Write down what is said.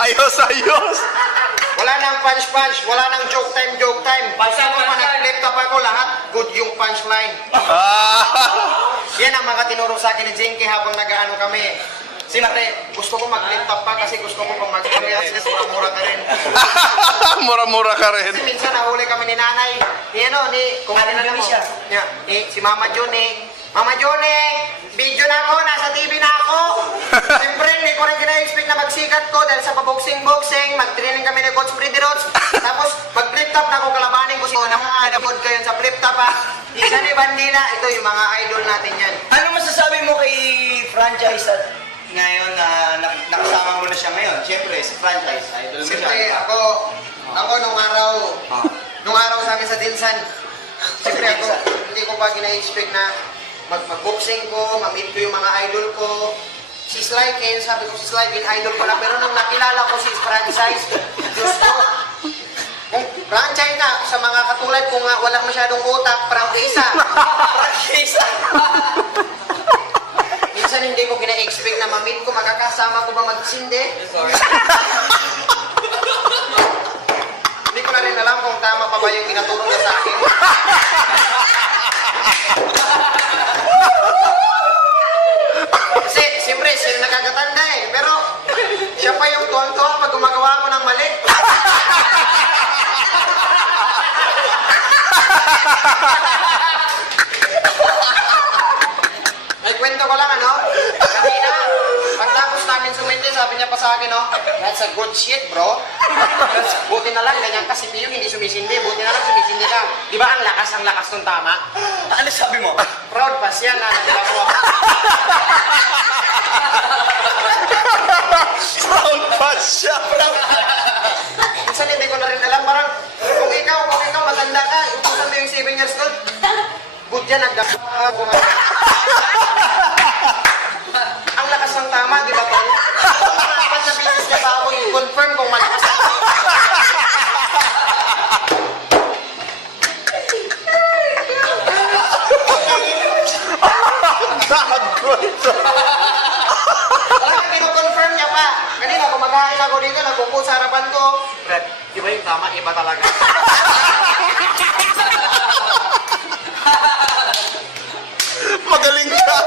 Ayos. Wala nang punch, wala nang joke time. Basta mo pa nag-flip top ako, lahat good yung punchline. Yan ang mga tinuro sa akin ni Jinky habang nag-aano kami. Siyempre, gusto ko mag-flip top pa kasi gusto ko pang mag-experience kasi mura ka rin. Mura-mura ka rin. Kasi minsan nahuli kami ni nanay, kung ano na mo. Si Mama June, Mama June, video na ako, nasa TV na ako. Siyempre, hindi ko rin kina-expect na magsikat ko dahil sa paboksing-boksing, mag-training kami ni Coach Freddy Roach. Tapos, mag-flip top na ako, kalabanin ko si nakakadabod kayo sa flip top ha. Isa ni Bandila, ito yung mga idol natin yan. Ano masasabi mo kay franchise at ngayon na nakasama mo na siya ngayon? Siyempre, si franchise, idol mo siya. Siyempre, ako nung araw sa amin sa Dilsan, siyempre ako, hindi ko pa gina-expect na mag-boxing ko, ma-meet ko yung mga idol ko. Si Sly Ken, sabi ko si Sly Ken, idol ko na. Pero nung nakilala ko si franchise, Diyos ko, kung franchise na, sa mga katulad ko nga, walang masyadong utak, prangkisa. Prangkisa. Minsan hindi ko gina-expect na ma-meet ko, magkakasama ko ba magsindi? Sorry. Hindi ko na rin alam kung tama pa ba yung tinaturo niya sa akin. Kasi, siyempre, siya yung nagkakatanda eh. Pero, siya pa yung tuwang-tuwa pag gumagawa ako ng mali. Ay, kwento ko lang, ano? Kanina, pagtapos namin sumindi, sabi niya pa sa akin, no? That's a good shit, bro. Buti na lang, ganyan kasi Pio, hindi sumisindi. Buti na lang, sumisindi ka. Di ba ang lakas nung tama? Ano sabi mo? Proud pa siya na nagila ko ako. Proud pa siya. Minsan hindi ko na rin alam, parang kung ikaw matanda ka, utusan mo yung 7 years old, good yan, ang lakas ng tama, di ba, Paul? Dapat sa business niya pa ako i-confirm kung malakas ang tama. Parang kino-confirm niya pa. Kanina, kumakain ako dito, nagpupo sa harapan ko. Brad, di ba yung tama? Iba talaga. Magaling ka.